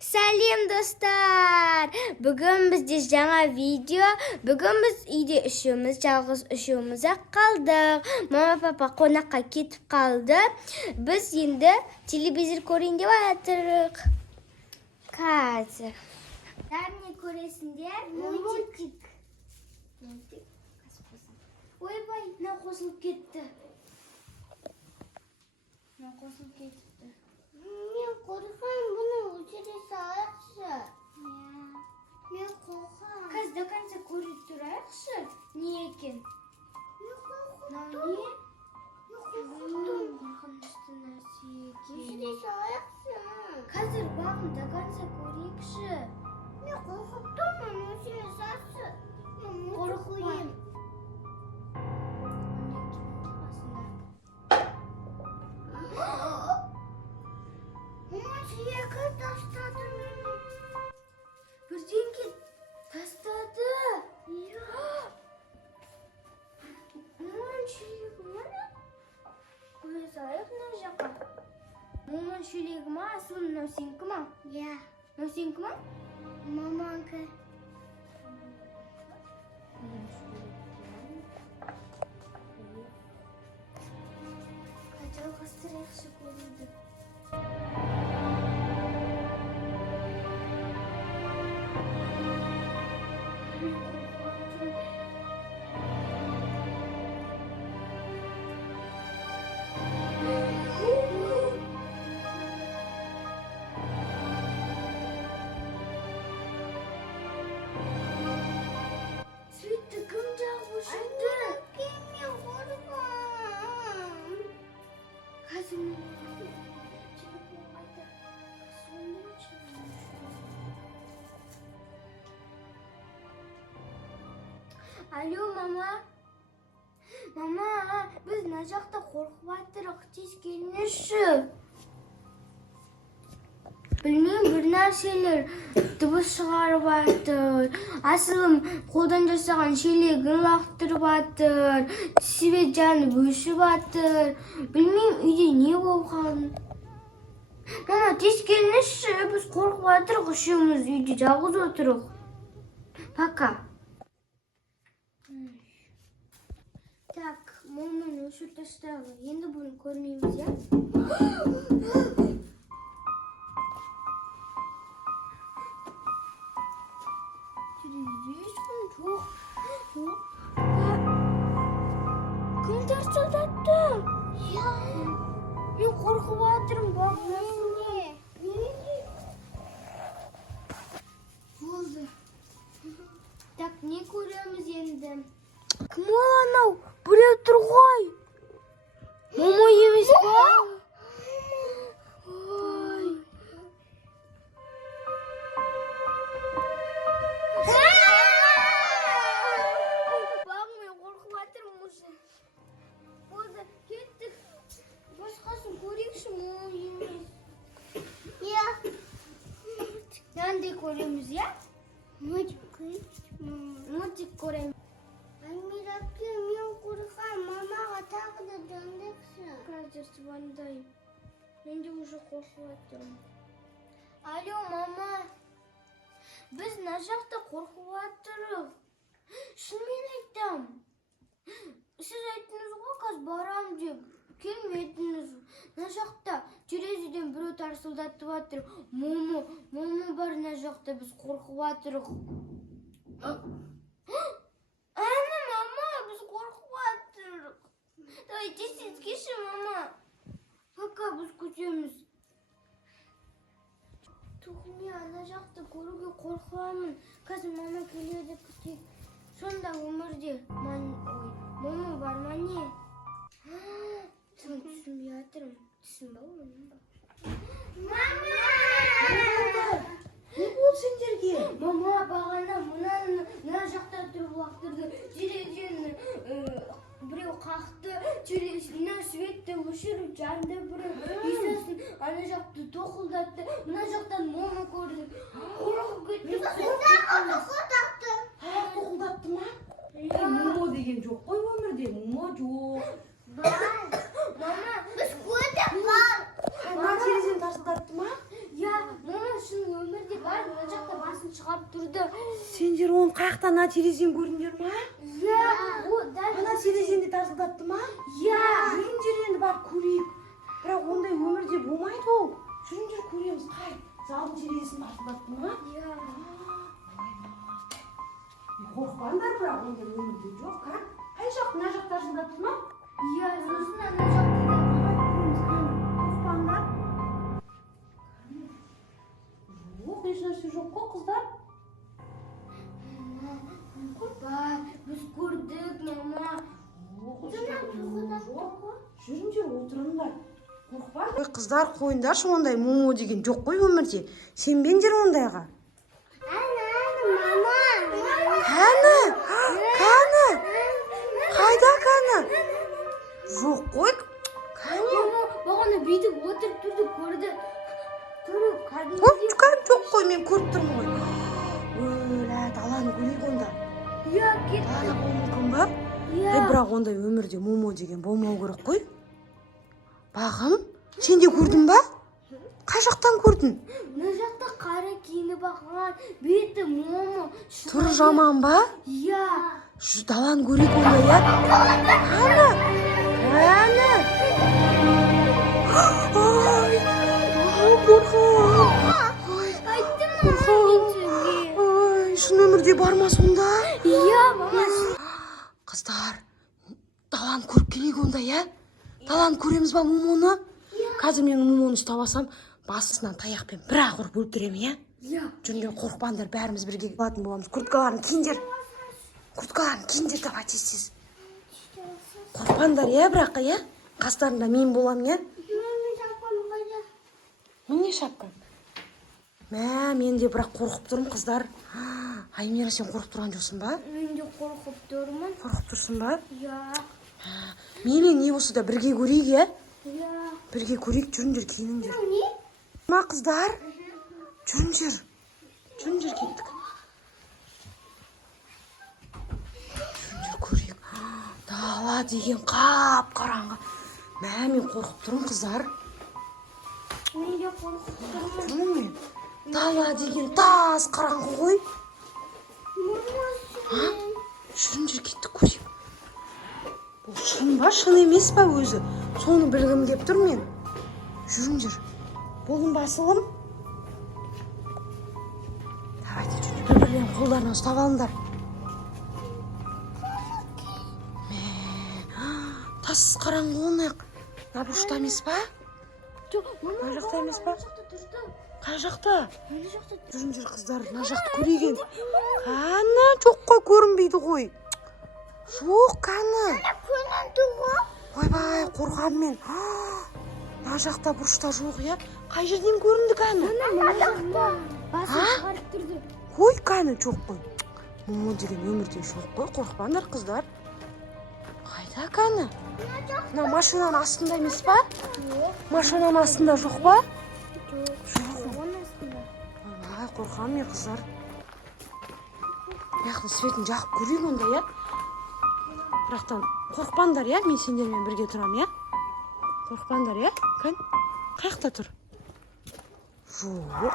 Salam do'stlar. Bugun bizda yangi video. Bugun biz uyda ishimiz, yolg'iz ishimizga qoldik. Mama papa qo'noqqa ketib qoldi. Biz endi televizor ko'ring deb aytdik. Hozir. Darni ko'rasizlar? Multik. Voy, ne qo'shilib ketdi. Ne qo'shilib ketdi. Men qo'rqaman, buni o'chirsa yaxshi. Men qo'rqaman. Qiz do'koncha ko'rib turaylikchi. Niye ekan? Men qo'rqaman. Niye? Men qo'rqaman. Qo'rqinchli narsa ekan. O'chirsa yaxshi. Hozir bog'ni do'koncha ko'raylikchi. Men qo'rqaman, o'chirsa yaxshi. Men qo'rqaman. Mama siyaka tashladı beni. Birdenki tasladı. Ya. Aman şuyligi mana. Qo'yasayiq nojaqa. Aman shuyligi ma, aslini nosenkimi? Ya. Nosenkimi? Mamanka. Qachon qastir yaxshi ko'rindi. Sweet'te kımcak boşaldı. Ben qo'rqaman. Kazım. Alo mama. Mama, biz najaqda qo'rqyaptiq, tez kelinishi. Bilmayman, bir narsalar dibus chiqaryapti. Aslim qo'ldan jasagan sheylarni laqtiryapti. Svetjani bo'shyapti. Bilmayman, uyda ne bo'lgan. Mama, tez kelinishi, biz qo'rqyaptiq, ishimiz uyda yolg'iz o'tirib. Пока. Так, momani shu tashladi. Endi buni ko'rmaymiz ya. Çok. Kim ders çalıştı? Ya. Ben korkuyorum bak. Oldu. Так, ne ko'ramiz endi? Kim olanav? Buraya turg'oy. Momo yemiş bak. Oy. Bakmıyor, korkuyorum Musa. Oldu, gittik. Başkasını göreyikşi Momo yemiş. Ya. Nerede koyuyoruz ya? Mıcık. Mıcık koyuyoruz. Ben bırakıyorum, ben qo'rqaman. Mamaga taqda döndüksün. Hozir zvondayım. Endi уже qo'rqyaptim. Alo mama. Biz najaqda qo'rqyaptiq. Shuni men aytdim. Siz aytdingiz-ku, qiz boram deb. Kelmaydingiz. Najaqda terezadan birov tarsildatyapti. Momo bor najaqda, biz qo'rqyaptiq. Ana mama, biz qo'rqyaptiq. Давайте siz kishim mama. Пока biz ko'chamiz. To'g'ri, ana joqda ko'ruvga qo'rqaman. Qiz mama keladi deb ketdik. Shunda umrda mama bor mani. Tushunmayaptirim. Tushunmayapman. Mama! Ne bo'ldi senlarga? Mama bag'ana mana joqda turib vaqtirdi. Televizorni birov qaqdi. Televizordan svetda o'shirib janda birov yuzasini ana joqda to'qildatdi. Mana joqdan mama ko'rdi. Qo'rqib ketdi. Qo'rqatdi. Ha, to'qildatdimi? Momo degan yo'q qo'y umrda, momo yo'q. Mama, Biz ko'rdik bor. Ha, televizor tarsdatdimi? ya mama shuni байқап тұрды. Сендер оны қаяқтан ана терезеден көрдіңдер ма? Иә, Ана терезені тарсылдатты ма? Иә. Жүріңдер енді барып көрейік. Бірақ ондай өмірде болмайды ол. Жүріңдер көреміз. Қай? Залдың терезесін тарсылдатты ма? Иә. Қорықпаңдар, бірақ ондай өмірде жоқ, а? Қай жақ, мына жақ тарсылдатты ма? Иә, сосын ана жақта. Қорықпаңдар. Жоқ, ешнәрсе жоқ қой, қыздар. Біз көрдік, мама. Жүріңдер, отырыңдар. Қорықпаңдар. Қыздар, қойыңдаршы, ондай момо деген жоқ қой өмірде. Сенбеңдер ондайға. Кәні? Қайда кәні? Жоқ қой. Кәне? Бағана бүйтіп отырып тұрды, көрді. Жоқ қой, мен көріп тұрмын ғой. Өлә, даланы көрейік онда. Иә, кетті. Далада болуы мүмкін ба? Бірақ ондай өмірде момо деген болмау керек қой. Бағым, сен де көрдің ба? Қай жақтан көрдің? Мына жақта қара киініп алған, беті момо. Түрі жаман ба? Иә. Даланы көрейік онда, иә? Әні! Қорқам! Ой, шын өмірде бар ма сонда? Иә, мама. Қыздар, даланы көріп келейік онда, иә? Даланы көреміз ба момоны? Қазір мен момоны ұстап алсам, басысынан таяқпен бір-ақ ұрып өлтіремін, иә? Иә. Жүріңдер, қорықпаңдар, бәріміз бірге қалатын боламыз. Курткаларын киіңдер, давай тез-тез. Қорықпаңдар, иә, бірақ, иә? Қастарында мен боламын, иә? Міне шапкам. Мә, мен де бірақ қорқып тұрмын, қыздар. Аймира, сен қорқып тұрған жоқсың ба? Мен де қорқып тұрмын. Қорқып тұрсың ба? Иә. Мейлі не болса да бірге көрейік, иә? Иә. Бірге көрейік, жүріңдер, киініңдер. Ма, қыздар? Жүріңдер кеттік. Жүріңдер көрейік. Дала деген қап-қараңғы. Мә, мен қорқып тұрмын, қыздар. Мен де қорқып тұрмын. Жүріңдер. Дала деген тас қараңғы ғой. Жүріңдер кеттік көрейік. Бұл шын ба, шын емес па өзі? Соны білгім кеп тұр мен. Жүріңдер. Болын басылым. Давайте жүріңдер, бір-бірлерін қолдарына ұстап алыңдар. Тас қараңғы онақ. Мына бұрышта емес па? Мына жақта емес па? Қай жақта? Жүріңдер, қыздар, мына жақты көрейген. Кәні, жоқ қой, көрінбейді ғой. Жоқ, кәні. Ойбай, қорқам мен. Мына жақта бұрышта жоқ, иә? Қай жерден көрінді кәні? Мына жақта басын шығарып тұрды. Қой, кәні, жоқ қой. Момо деген өмірде жоқ қой, қорқпаңдар, қыздар. Қайда кәні? Мына машинаның астында емес па? Машинаның астында жоқ па? Жоқ. Ойбай, қорқам мен, қыздар. Яқты светін жақып көрейік онда, иә? Бірақтан қорқпаңдар, иә? Мен сендермен бірге тұрам, иә? Қорқпаңдар, иә? Қайықта тұр? Жоқ.